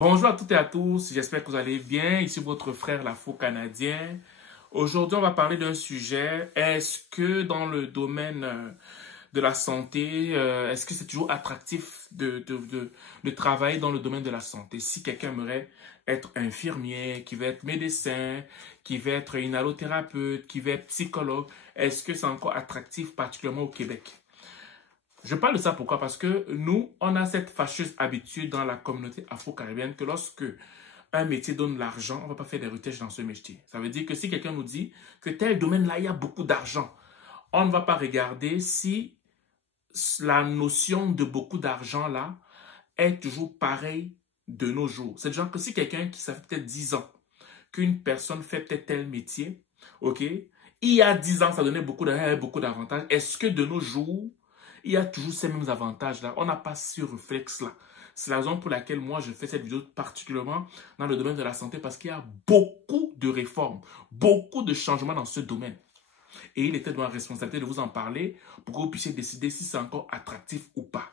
Bonjour à toutes et à tous, j'espère que vous allez bien. Ici votre frère l'Afro-Canadien. Aujourd'hui, on va parler d'un sujet. Est-ce que dans le domaine de la santé, est-ce que c'est toujours attractif de travailler dans le domaine de la santé? Si quelqu'un aimerait être infirmier, qui veut être médecin, qui veut être inhalothérapeute, qui veut être psychologue, est-ce que c'est encore attractif, particulièrement au Québec? Je parle de ça pourquoi? Parce que nous, on a cette fâcheuse habitude dans la communauté afro-caribéenne que lorsque un métier donne l'argent, on ne va pas faire des recherches dans ce métier. Ça veut dire que si quelqu'un nous dit que tel domaine-là, il y a beaucoup d'argent, on ne va pas regarder si la notion de beaucoup d'argent-là est toujours pareille de nos jours. C'est genre que si quelqu'un qui ça fait peut-être 10 ans qu'une personne fait peut-être tel métier, ok, il y a 10 ans, ça donnait beaucoup d'argent, beaucoup d'avantages. Est-ce que de nos jours, il y a toujours ces mêmes avantages-là? On n'a pas ce réflexe-là. C'est la raison pour laquelle moi, je fais cette vidéo particulièrement dans le domaine de la santé parce qu'il y a beaucoup de réformes, beaucoup de changements dans ce domaine. Et il était de ma responsabilité de vous en parler pour que vous puissiez décider si c'est encore attractif ou pas.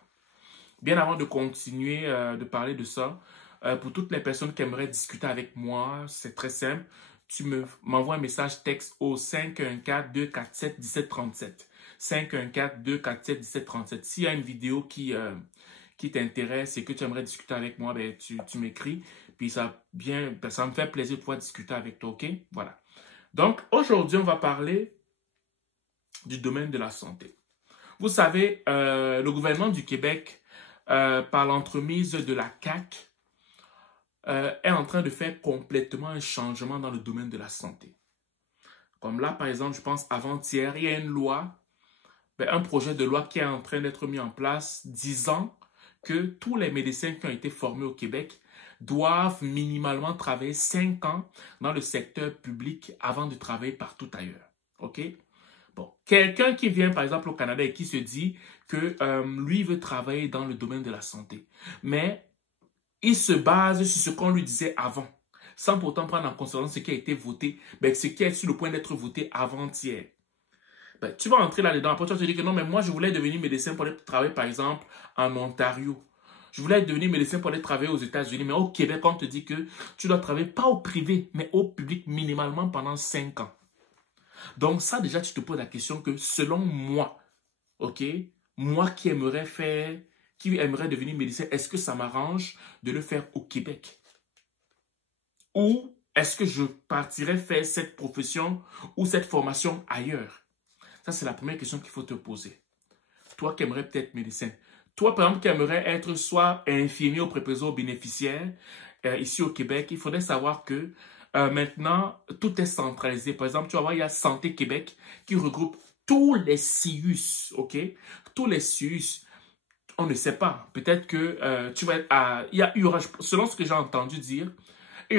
Bien avant de continuer de parler de ça, pour toutes les personnes qui aimeraient discuter avec moi, c'est très simple. Tu m'envoies un message texte au 514-247-1737. 514-247-1737. S'il y a une vidéo qui t'intéresse et que tu aimerais discuter avec moi, ben, tu m'écris. Puis ça me fait plaisir de pouvoir discuter avec toi, ok? Voilà. Donc, aujourd'hui, on va parler du domaine de la santé. Vous savez, le gouvernement du Québec, par l'entremise de la CAQ, est en train de faire complètement un changement dans le domaine de la santé. Comme là, par exemple, je pense avant-hier, il y a une loi, un projet de loi qui est en train d'être mis en place disant que tous les médecins qui ont été formés au Québec doivent minimalement travailler 5 ans dans le secteur public avant de travailler partout ailleurs. OK? Bon, quelqu'un qui vient par exemple au Canada et qui se dit que lui veut travailler dans le domaine de la santé, mais il se base sur ce qu'on lui disait avant, sans pourtant prendre en considération ce qui a été voté, ce qui est sur le point d'être voté avant-hier. Tu vas entrer là-dedans, après tu vas te dire que non, mais moi je voulais devenir médecin pour aller travailler par exemple en Ontario. Je voulais devenir médecin pour aller travailler aux États-Unis, mais au Québec, on te dit que tu dois travailler pas au privé, mais au public minimalement pendant 5 ans. Donc ça déjà, tu te poses la question que selon moi, ok, moi qui aimerais devenir médecin, est-ce que ça m'arrange de le faire au Québec? Ou est-ce que je partirais faire cette profession ou cette formation ailleurs? Ça, c'est la première question qu'il faut te poser. Toi qui aimerais peut-être médecin. Toi, par exemple, qui aimerais être soit infirmier ou préposé aux bénéficiaires, ici au Québec, il faudrait savoir que maintenant, tout est centralisé. Par exemple, tu vas voir, il y a Santé Québec qui regroupe tous les CIUS, ok? Tous les CIUS, on ne sait pas. Peut-être que tu vas être il y aura, selon ce que j'ai entendu dire, il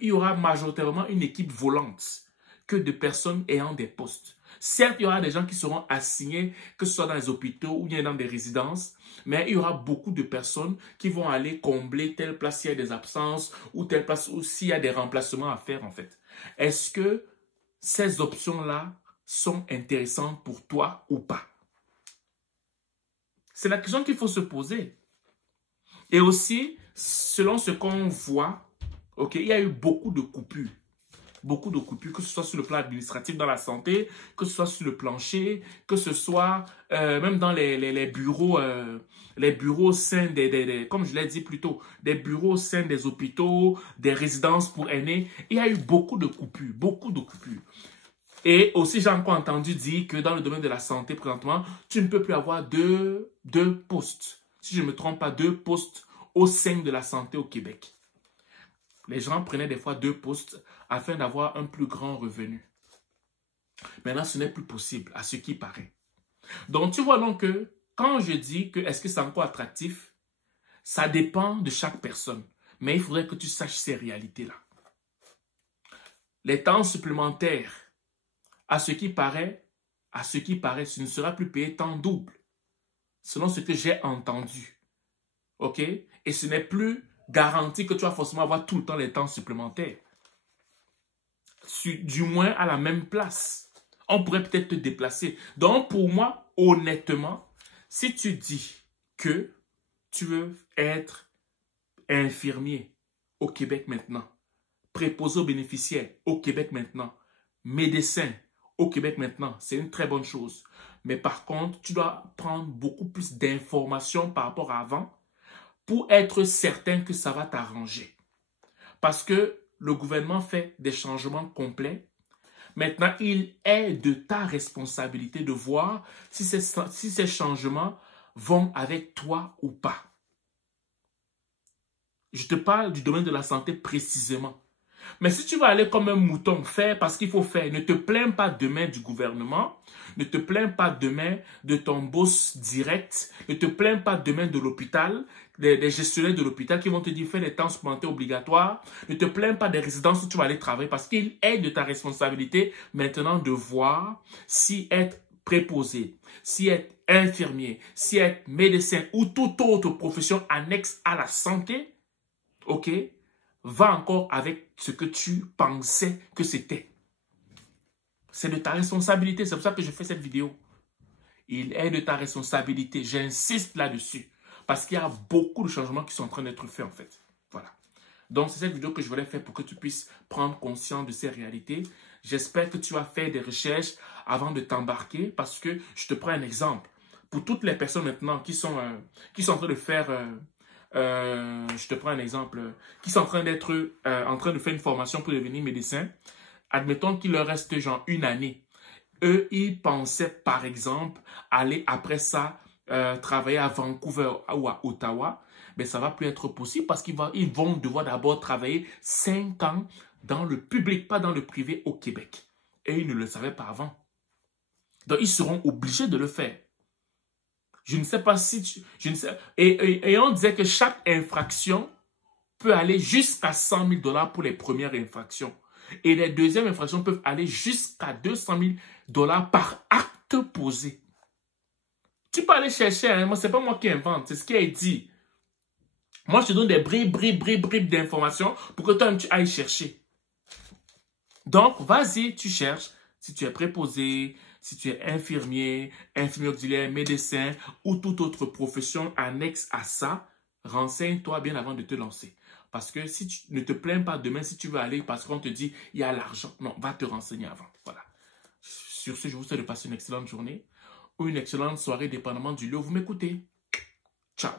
y aura majoritairement une équipe volante que de personnes ayant des postes. Certes, il y aura des gens qui seront assignés, que ce soit dans les hôpitaux ou bien dans des résidences, mais il y aura beaucoup de personnes qui vont aller combler telle place s'il y a des absences ou telle place où s'il y a des remplacements à faire en fait. Est-ce que ces options-là sont intéressantes pour toi ou pas? C'est la question qu'il faut se poser. Et aussi, selon ce qu'on voit, ok, il y a eu beaucoup de coupures. Beaucoup de coupures, que ce soit sur le plan administratif dans la santé, que ce soit sur le plancher, que ce soit même dans les bureaux au sein comme je l'ai dit plus tôt, des bureaux au sein des hôpitaux, des résidences pour aînés. Il y a eu beaucoup de coupures, beaucoup de coupures. Et aussi, j'ai encore entendu dire que dans le domaine de la santé présentement, tu ne peux plus avoir deux postes. Si je ne me trompe pas, 2 postes au sein de la santé au Québec. Les gens prenaient des fois 2 postes afin d'avoir un plus grand revenu. Maintenant, ce n'est plus possible, à ce qui paraît. Donc, tu vois donc que quand je dis que est-ce que c'est encore attractif, ça dépend de chaque personne. Mais il faudrait que tu saches ces réalités-là. Les temps supplémentaires, à ce qui paraît, ce ne sera plus payé temps double. Selon ce que j'ai entendu. OK? Et ce n'est plus garanti que tu vas forcément avoir tout le temps les temps supplémentaires. Du moins à la même place. On pourrait peut-être te déplacer. Donc pour moi, honnêtement, si tu dis que tu veux être infirmier au Québec maintenant, préposé aux bénéficiaires au Québec maintenant, médecin au Québec maintenant, c'est une très bonne chose. Mais par contre, tu dois prendre beaucoup plus d'informations par rapport à avant pour être certain que ça va t'arranger. Parce que le gouvernement fait des changements complets. Maintenant, il est de ta responsabilité de voir si ces changements vont avec toi ou pas. Je te parle du domaine de la santé précisément. Mais si tu vas aller comme un mouton, faire parce qu'il faut faire, ne te plains pas demain du gouvernement, ne te plains pas demain de ton boss direct, ne te plains pas demain de l'hôpital, des gestionnaires de l'hôpital qui vont te dire fais des temps supplémentaires obligatoires, ne te plains pas des résidences où tu vas aller travailler parce qu'il est de ta responsabilité maintenant de voir si être préposé, si être infirmier, si être médecin ou toute autre profession annexe à la santé, ok, va encore avec ce que tu pensais que c'était. C'est de ta responsabilité. C'est pour ça que je fais cette vidéo. Il est de ta responsabilité. J'insiste là-dessus. Parce qu'il y a beaucoup de changements qui sont en train d'être faits en fait. Voilà. Donc c'est cette vidéo que je voulais faire pour que tu puisses prendre conscience de ces réalités. J'espère que tu vas faire des recherches avant de t'embarquer. Parce que je te prends un exemple. Pour toutes les personnes maintenant qui sont en train de faire... je te prends un exemple, qui sont en train de faire une formation pour devenir médecin, admettons qu'il leur reste genre une année. Eux, ils pensaient par exemple aller après ça travailler à Vancouver ou à Ottawa, mais ça ne va plus être possible parce qu'ils vont devoir d'abord travailler 5 ans dans le public, pas dans le privé au Québec. Et ils ne le savaient pas avant. Donc, ils seront obligés de le faire. Je ne sais pas si et on disait que chaque infraction peut aller jusqu'à 100 000 $ pour les premières infractions. Et les deuxièmes infractions peuvent aller jusqu'à 200 000 $ par acte posé. Tu peux aller chercher, hein, c'est pas moi qui invente, c'est ce qui est dit. Moi, je te donne des bribes d'informations pour que toi, tu ailles chercher. Donc, vas-y, tu cherches. Si tu es préposé, si tu es infirmier, infirmier auxiliaire, médecin ou toute autre profession annexe à ça, renseigne-toi bien avant de te lancer. Parce que si tu ne te plains pas demain, si tu veux aller parce qu'on te dit il y a l'argent, non, va te renseigner avant. Voilà. Sur ce, je vous souhaite de passer une excellente journée ou une excellente soirée, dépendamment du lieu où vous m'écoutez. Ciao.